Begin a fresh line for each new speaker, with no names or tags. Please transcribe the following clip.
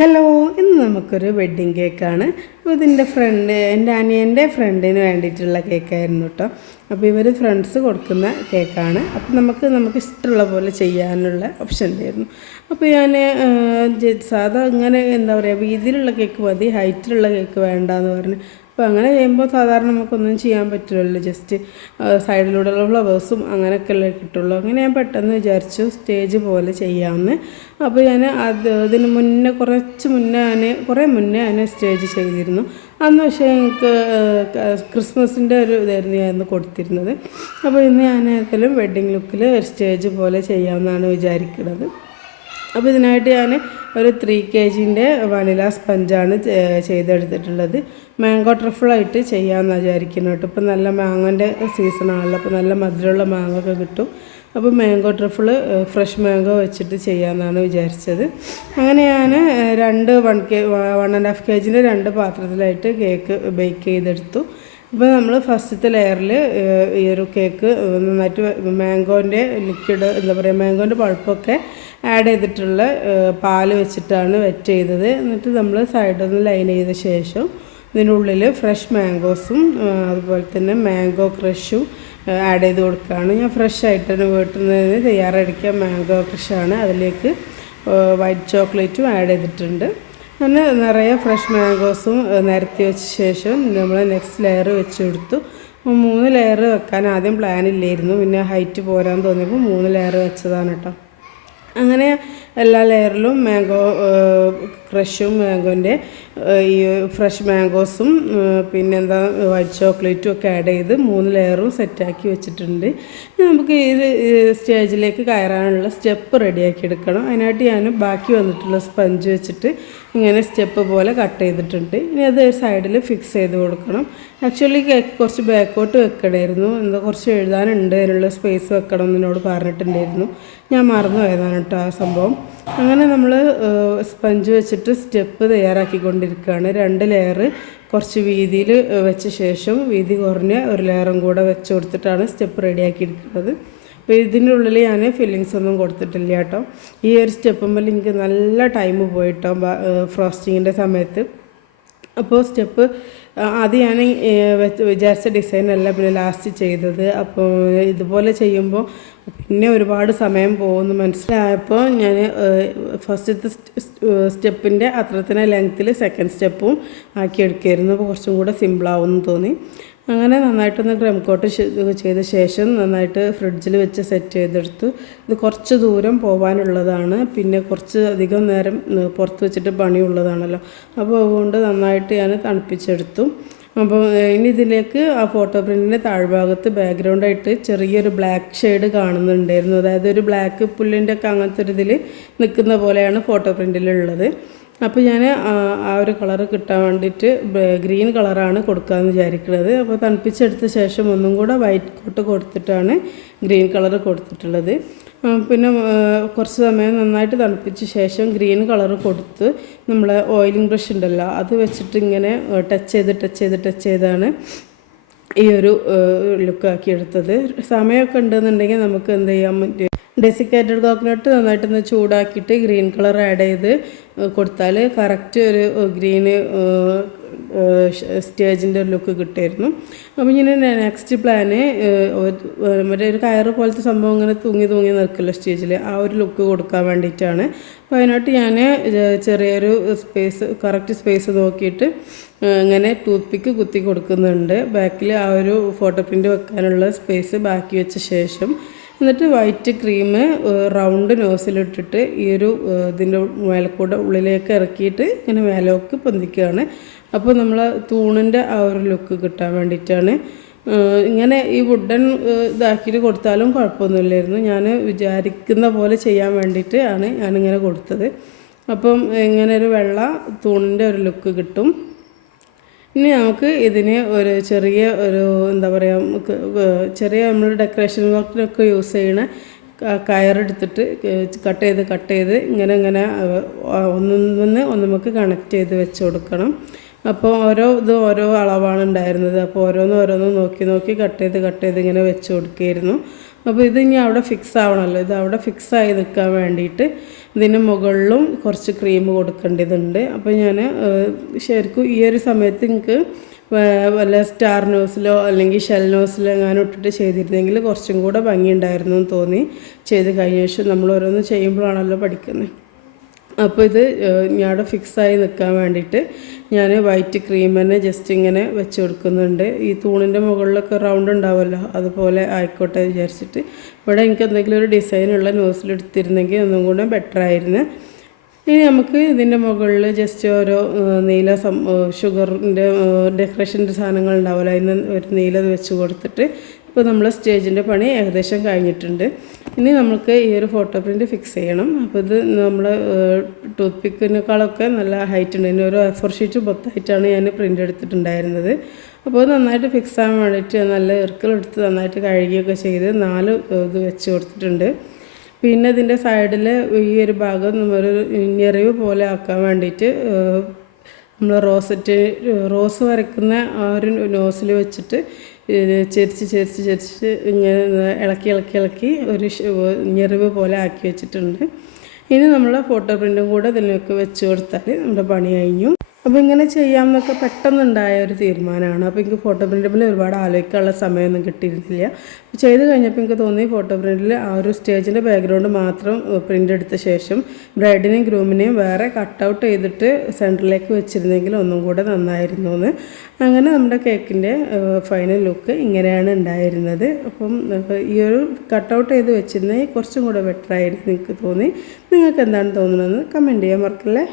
Hello ഇന്ന് നമുക്കൊരു wedding കേക്കാണ് അപ്പോൾ ഇതിന്റെ ഫ്രണ്ട് എന്റെ അനിയന്റെ ഫ്രണ്ടിന് വേണ്ടിയിട്ടുള്ള കേക്കായിരുന്നു കേട്ടോ അപ്പോൾ ഇവർ ഫ്രണ്ട്സ് കൊടുക്കുന്ന കേക്കാണ് അപ്പോൾ നമുക്ക് നമുക്ക് ഇഷ്ടമുള്ള പോലെ ചെയ്യാനുള്ള ഓപ്ഷൻ ഉണ്ടായിരുന്നു അപ്പോൾ ഞാൻ സാധാ ഇങ്ങനെ എന്താ പറയുക വീതിയിലുള്ള കേക്ക് മതി ഹൈറ്റിലുള്ള കേക്ക് വേണ്ട എന്ന് പറഞ്ഞ് അപ്പോൾ അങ്ങനെ ചെയ്യുമ്പോൾ സാധാരണ നമുക്കൊന്നും ചെയ്യാൻ പറ്റില്ലല്ലോ. ജസ്റ്റ് സൈഡിലൂടെയുള്ള ഫ്ലവേഴ്സും അങ്ങനെയൊക്കെയല്ലേ കിട്ടുള്ളൂ. അങ്ങനെ ഞാൻ പെട്ടെന്ന് വിചാരിച്ചു സ്റ്റേജ് പോലെ ചെയ്യാമെന്ന് അപ്പോൾ ഞാൻ അത് ഇതിന് മുന്നേ കുറച്ച് മുന്നേ ഞാൻ കുറേ മുന്നേ ഞാൻ സ്റ്റേജ് ചെയ്തിരുന്നു. അന്ന് പക്ഷേ എനിക്ക് ക്രിസ്മസിന്റെ ഒരു ഇതായിരുന്നു ഞാൻ കൊടുത്തിരുന്നത്. അപ്പോൾ ഇന്ന് ഞാൻ ഏതായാലും വെഡ്ഡിങ് ലുക്കിൽ സ്റ്റേജ് പോലെ ചെയ്യാമെന്നാണ് വിചാരിക്കുന്നത് അപ്പോൾ ഇതിനായിട്ട് ഞാൻ ഒരു ത്രീ കെ ജിന്റെ വനില സ്പഞ്ചാണ് ചെയ്തെടുത്തിട്ടുള്ളത്. മാംഗോ ട്രഫിളായിട്ട് ചെയ്യാമെന്ന് വിചാരിക്കുന്നു കേട്ടോ. ഇപ്പം നല്ല മാങ്ങന്റെ സീസണാണല്ലോ അപ്പോൾ നല്ല മധുരമുള്ള മാങ്ങ ഒക്കെ കിട്ടും അപ്പോൾ മാംഗോ ട്രഫിൾ ഫ്രഷ് മാംഗോ വെച്ചിട്ട് ചെയ്യാമെന്നാണ് വിചാരിച്ചത്. അങ്ങനെ ഞാൻ രണ്ട് one K one and half K ജിന്റെ രണ്ട് പാത്രത്തിലായിട്ട് കേക്ക് ബേക്ക് ചെയ്തെടുത്തു. ഇപ്പോൾ നമ്മൾ ഫസ്റ്റത്തെ ലെയറിൽ ഈ ഒരു കേക്ക് നന്നായിട്ട് മാംഗോന്റെ ലിക്വിഡ് എന്താ പറയുക മാംഗോന്റെ പഴുപ്പൊക്കെ ആഡ് ചെയ്തിട്ടുള്ള പാൽ വെച്ചിട്ടാണ് വെറ്റ് ചെയ്തത്. എന്നിട്ട് നമ്മൾ സൈഡിൽ നിന്ന് ലൈൻ ചെയ്ത ശേഷം ഇതിനുള്ളിൽ ഫ്രഷ് മാംഗോസും അതുപോലെ തന്നെ മാംഗോ ക്രഷും ആഡ് ചെയ്ത് കൊടുക്കുകയാണ്. ഞാൻ ഫ്രഷ് ആയിട്ട് തന്നെ വീട്ടിൽ നിന്ന് തയ്യാറെടുക്കുക മാംഗോ ക്രഷാണ്. അതിലേക്ക് വൈറ്റ് ചോക്ലേറ്റും ആഡ് ചെയ്തിട്ടുണ്ട്. അങ്ങനെ നിറയെ ഫ്രഷ് മാംഗോസും നിരത്തി വെച്ച ശേഷം നമ്മൾ നെക്സ്റ്റ് ലെയർ വെച്ച് കൊടുത്തു മൂന്ന് ലെയർ വെക്കാൻ ആദ്യം പ്ലാൻ ഇല്ലായിരുന്നു. പിന്നെ ഹൈറ്റ് പോരാൻ തോന്നിയപ്പോൾ മൂന്ന് ലെയർ വെച്ചതാണ് കേട്ടോ അങ്ങനെ എല്ലാ ലെയറിലും മാംഗോ ക്രഷും മാംഗോന്റെ ഈ ഫ്രഷ് മാംഗോസും പിന്നെന്താ വൈറ്റ് ചോക്ലേറ്റും ഒക്കെ ആഡ് ചെയ്ത് മൂന്ന് ലെയറും സെറ്റാക്കി വെച്ചിട്ടുണ്ട്. നമുക്ക് ഈ സ്റ്റേജിലേക്ക് കയറാനുള്ള സ്റ്റെപ്പ് റെഡിയാക്കി എടുക്കണം. അതിനായിട്ട് ഞാൻ ബാക്കി വന്നിട്ടുള്ള സ്പഞ്ച് വെച്ചിട്ട് ഇങ്ങനെ സ്റ്റെപ്പ് പോലെ കട്ട് ചെയ്തിട്ടുണ്ട്. ഇനി അത് സൈഡിൽ ഫിക്സ് ചെയ്ത് കൊടുക്കണം. ആക്ച്വലി കേക്ക് കുറച്ച് ബാക്കോട്ട് വെക്കണമായിരുന്നു എന്താ കുറച്ച് എഴുതാനുണ്ട് അതിനുള്ള സ്പേസ് വെക്കണം എന്നോട് പറഞ്ഞിട്ടുണ്ടായിരുന്നു. ഞാൻ മറന്നു പോയതാണ് കേട്ടോ ആ സംഭവം. അങ്ങനെ നമ്മൾ സ്പഞ്ച് വെച്ചിട്ട് സ്റ്റെപ്പ് തയ്യാറാക്കിക്കൊണ്ടിരിക്കുകയാണ്. രണ്ട് ലെയർ കുറച്ച് വീതിയിൽ വെച്ച ശേഷം വീതി കുറഞ്ഞ ഒരു ലെയറും കൂടെ വെച്ച് കൊടുത്തിട്ടാണ് സ്റ്റെപ്പ് റെഡിയാക്കി എടുക്കുന്നത് അപ്പോൾ ഇതിന്റെ ഉള്ളിൽ ഞാൻ ഫില്ലിങ്സ് ഒന്നും കൊടുത്തിട്ടില്ല കേട്ടോ. ഈ ഒരു സ്റ്റെപ്പുമ്പോൾ എനിക്ക് നല്ല ടൈം പോയിട്ടോ ഫ്രോസ്റ്റിങ്ങിന്റെ സമയത്ത്. അപ്പോൾ സ്റ്റെപ്പ് ആദ്യം ഞാൻ വിചാരിച്ച ഡിസൈനല്ല പിന്നെ ലാസ്റ്റ് ചെയ്തത്. അപ്പോൾ ഇതുപോലെ ചെയ്യുമ്പോൾ പിന്നെ ഒരുപാട് സമയം പോകുമെന്ന് മനസ്സിലായപ്പോൾ ഞാൻ ഫസ്റ്റത്തെ സ്റ്റെപ്പിന്റെ തന്നെ ലെങ്ത്തിൽ സെക്കൻഡ് സ്റ്റെപ്പും ആക്കി എടുക്കുമായിരുന്നു അപ്പോൾ കുറച്ചും കൂടെ സിമ്പിളാവുമെന്ന് തോന്നി. അങ്ങനെ നന്നായിട്ടൊന്ന് ക്രം കോട്ട് ചെയ്ത ശേഷം നന്നായിട്ട് ഫ്രിഡ്ജിൽ വെച്ച് സെറ്റ് ചെയ്തെടുത്തു. ഇത് കുറച്ച് ദൂരം പോകാനുള്ളതാണ് പിന്നെ കുറച്ച് അധികം നേരം പുറത്ത് വെച്ചിട്ട് പണിയുള്ളതാണല്ലോ. അപ്പോൾ അതുകൊണ്ട് നന്നായിട്ട് ഞാൻ തണുപ്പിച്ചെടുത്തു. അപ്പോൾ ഇനി ഇതിലേക്ക് ആ ഫോട്ടോ പ്രിന്റിന്റെ താഴ്ഭാഗത്ത് ബാക്ക്ഗ്രൗണ്ടായിട്ട് ചെറിയൊരു ബ്ലാക്ക് ഷെയ്ഡ് കാണുന്നുണ്ടായിരുന്നു. അതായത് ഒരു ബ്ലാക്ക് പുല്ലിന്റെ ഒക്കെ അങ്ങനത്തെ ഒരു ഇതിൽ നിൽക്കുന്ന പോലെയാണ് ഫോട്ടോ പ്രിന്റിലുള്ളത് അപ്പോൾ ഞാൻ ആ ഒരു കളർ കിട്ടാൻ വേണ്ടിയിട്ട് ഗ്രീൻ കളറാണ് കൊടുക്കാമെന്ന് വിചാരിക്കുന്നത്. അപ്പോൾ തണുപ്പിച്ചെടുത്ത ശേഷം ഒന്നും കൂടെ വൈറ്റ് കോട്ട് കൊടുത്തിട്ടാണ് ഗ്രീൻ കളർ കൊടുത്തിട്ടുള്ളത്. പിന്നെ കുറച്ച് സമയം നന്നായിട്ട് തണുപ്പിച്ച ശേഷം ഗ്രീൻ കളർ കൊടുത്ത് നമ്മളെ ഓയിലിംഗ് ബ്രഷ് ഉണ്ടല്ലോ അത് വെച്ചിട്ട് ഇങ്ങനെ ടച്ച് ചെയ്ത് ടച്ച് ചെയ്ത് ടച്ച് ചെയ്താണ് ഈ ഒരു ലുക്കാക്കി എടുത്തത്. സമയമൊക്കെ ഉണ്ടെന്നുണ്ടെങ്കിൽ നമുക്ക് എന്ത് ചെയ്യാൻ ഡെസിക്കേറ്റഡ് കോക്കനട്ട് നന്നായിട്ടൊന്ന് ചൂടാക്കിയിട്ട് ഗ്രീൻ കളർ ആഡ് ചെയ്ത് കൊടുത്താൽ കറക്റ്റ് ഒരു ഗ്രീന് സ്റ്റേജിന്റെ ഒരു ലുക്ക് കിട്ടിയിരുന്നു അപ്പം ഇങ്ങനെ നെക്സ്റ്റ് പ്ലാന് മറ്റേ ഒരു കയറ് പോലത്തെ സംഭവം ഇങ്ങനെ തൂങ്ങി തൂങ്ങി നിൽക്കില്ല സ്റ്റേജിൽ ആ ഒരു ലുക്ക് കൊടുക്കാൻ വേണ്ടിയിട്ടാണ്. അപ്പോൾ അതിനായിട്ട് ഞാൻ ചെറിയൊരു സ്പേസ് കറക്റ്റ് സ്പേസ് നോക്കിയിട്ട് ഇങ്ങനെ ടൂത്ത് പിക്ക് കുത്തി കൊടുക്കുന്നുണ്ട്. ബാക്കിൽ ആ ഒരു ഫോട്ടോ പ്രിന്റ് വെക്കാനുള്ള സ്പേസ് ബാക്കി വെച്ച ശേഷം എന്നിട്ട് വൈറ്റ് ക്രീം റൗണ്ട് നോസിലിട്ടിട്ട് ഈ ഒരു ഇതിന്റെ മേലക്കൂടെ ഉള്ളിലേക്ക് ഇറക്കിയിട്ട് ഇങ്ങനെ മേലോക്ക് പൊന്തിക്കുകയാണ്. അപ്പോൾ നമ്മൾ തൂണിന്റെ ആ ഒരു ലുക്ക് കിട്ടാൻ വേണ്ടിയിട്ടാണ്. ഇങ്ങനെ ഈ വുഡൻ ഇതാക്കിയിട്ട് കൊടുത്താലും കുഴപ്പമൊന്നുമില്ലായിരുന്നു. ഞാൻ വിചാരിക്കുന്ന പോലെ ചെയ്യാൻ വേണ്ടിയിട്ട് ആണ് ഞാനിങ്ങനെ കൊടുത്തത്. അപ്പം ഇങ്ങനെ ഒരു വെള്ള തൂണിന്റെ ഒരു ലുക്ക് കിട്ടും. ഇനി നമുക്ക് ഇതിന് ഒരു ചെറിയ ഒരു എന്താ പറയുക ചെറിയ നമ്മൾ ഡെക്കറേഷൻ വർക്കിനൊക്കെ യൂസ് ചെയ്യണ കയറെടുത്തിട്ട് കട്ട് ചെയ്ത് കട്ട് ചെയ്ത് ഇങ്ങനെ ഇങ്ങനെ ഒന്നൊന്ന് ഒന്ന് നമുക്ക് കണക്ട് ചെയ്ത് വെച്ച് കൊടുക്കണം. അപ്പോൾ ഓരോ ഇത് ഓരോ അളവാണ് ഉണ്ടായിരുന്നത്. അപ്പോൾ ഓരോന്ന് ഓരോന്ന് നോക്കി നോക്കി കട്ട് ചെയ്ത് കട്ട് ചെയ്ത് ഇങ്ങനെ വെച്ച് കൊടുക്കുകയായിരുന്നു. അപ്പോൾ ഇത് ഇനി അവിടെ ഫിക്സ് ആവണമല്ലോ. ഇത് അവിടെ ഫിക്സ് ആയി നിൽക്കാൻ വേണ്ടിയിട്ട് ഇതിന് മുകളിലും കുറച്ച് ക്രീം കൊടുക്കേണ്ടതുണ്ട്. അപ്പോൾ ഞാൻ ശരിക്കും ഈ ഒരു സമയത്ത് നിങ്ങൾക്ക് വല്ല സ്റ്റാർ നോസിലോ അല്ലെങ്കിൽ ഷെൽ നോസിലോ അങ്ങനെ ഇട്ടിട്ട് ചെയ്തിരുന്നെങ്കിൽ കുറച്ചും കൂടെ ഭംഗിയുണ്ടായിരുന്നു എന്ന് തോന്നി. ചെയ്ത് കഴിഞ്ഞ ശേഷം നമ്മൾ ഓരോന്ന് ചെയ്യുമ്പോഴാണല്ലോ പഠിക്കുന്നത്. അപ്പോൾ ഇത് ഞാടെ ഫിക്സായി നിൽക്കാൻ വേണ്ടിയിട്ട് ഞാൻ വൈറ്റ് ക്രീം തന്നെ ജസ്റ്റ് ഇങ്ങനെ വെച്ച് കൊടുക്കുന്നുണ്ട്. ഈ തൂണിന്റെ മുകളിലൊക്കെ റൗണ്ട് ഉണ്ടാവുമല്ലോ അതുപോലെ ആയിക്കോട്ടെ വിചാരിച്ചിട്ട്. ഇവിടെ എനിക്ക് എന്തെങ്കിലും ഒരു ഡിസൈനുള്ള നോസിൽ എടുത്തിരുന്നെങ്കിൽ ഒന്നും കൂടെ ബെറ്റർ ആയിരുന്നു. ഇനി നമുക്ക് ഇതിന്റെ മുകളിൽ ജസ്റ്റ് ഓരോ നീല സം ഷുഗറിന്റെ ഡെക്കറേഷന്റെ സാധനങ്ങൾ ഉണ്ടാവില്ല അതിന് ഒരു നീല വെച്ച് കൊടുത്തിട്ട് ഇപ്പോൾ നമ്മൾ സ്റ്റേജിന്റെ പണി ഏകദേശം കഴിഞ്ഞിട്ടുണ്ട്. ഇനി നമുക്ക് ഈ ഒരു ഫോട്ടോ പ്രിന്റ് ഫിക്സ് ചെയ്യണം. അപ്പോൾ ഇത് നമ്മൾ ടൂത്ത് പിക്കിനേക്കാളൊക്കെ നല്ല ഹൈറ്റ് ഉണ്ട്. ഇതിന് ഒരു ഫോർ ഷീറ്റ് മൊത്തമായിട്ടാണ് ഞാൻ പ്രിന്റ് എടുത്തിട്ടുണ്ടായിരുന്നത്. അപ്പോൾ നന്നായിട്ട് ഫിക്സ് ആകാൻ വേണ്ടിയിട്ട് നല്ല ഇറുക്കലെടുത്ത് നന്നായിട്ട് കഴുകിയൊക്കെ ചെയ്ത് നാല് ഇത് വെച്ച് കൊടുത്തിട്ടുണ്ട്. പിന്നെ ഇതിന്റെ സൈഡിൽ ഈ ഒരു ഭാഗം നമ്മളൊരു ഞെറിവ് പോലെ ആക്കാൻ വേണ്ടിയിട്ട് നമ്മൾ റോസറ്റ് റോസ് വരയ്ക്കുന്ന ആ ഒരു നോസിൽ വെച്ചിട്ട് ചെരിച്ച് ചെരിച്ച് ചെരിച്ച് ഇങ്ങനെ ഇളക്കി ഇളക്കി ഇളക്കി ഒരു ഞെറിവ് പോലെ ആക്കി വെച്ചിട്ടുണ്ട്. ഇനി നമ്മൾ ഫോട്ടോ പ്രിന്റും കൂടെ ഇതിലേക്ക് വെച്ച് കൊടുത്താൽ നമ്മുടെ പണി കഴിഞ്ഞു. അപ്പോൾ ഇങ്ങനെ ചെയ്യാമെന്നൊക്കെ പെട്ടെന്നുണ്ടായ ഒരു തീരുമാനമാണ്. അപ്പോൾ എനിക്ക് ഫോട്ടോ പ്രിന്റിൽ ഒരുപാട് ആലോചിക്കാനുള്ള സമയമൊന്നും കിട്ടിയിരുന്നില്ല. ചെയ്ത് കഴിഞ്ഞപ്പോൾ എനിക്ക് തോന്നി ഫോട്ടോ പ്രിന്റിൽ ആ ഒരു സ്റ്റേജിന്റെ ബാക്ക്ഗ്രൗണ്ട് മാത്രം പ്രിന്റ് എടുത്ത ശേഷം ബ്രൈഡിനെയും ഗ്രൂമിനെയും വേറെ കട്ടൗട്ട് ചെയ്തിട്ട് സെന്ററിലേക്ക് വെച്ചിരുന്നെങ്കിൽ ഒന്നും കൂടെ നന്നായിരുന്നു എന്ന് അങ്ങനെ നമ്മുടെ കേക്കിന്റെ ഫൈനൽ ലുക്ക് ഇങ്ങനെയാണ് ഉണ്ടായിരുന്നത്. അപ്പം ഈ ഒരു കട്ടൗട്ട് ചെയ്ത് വെച്ചിരുന്നെങ്കിൽ കുറച്ചും കൂടെ ബെറ്റർ ആയിരുന്നു എനിക്ക് തോന്നി. നിങ്ങൾക്ക് എന്താണ് തോന്നുന്നതെന്ന് കമന്റ് ചെയ്യാൻ മറക്കല്ലേ?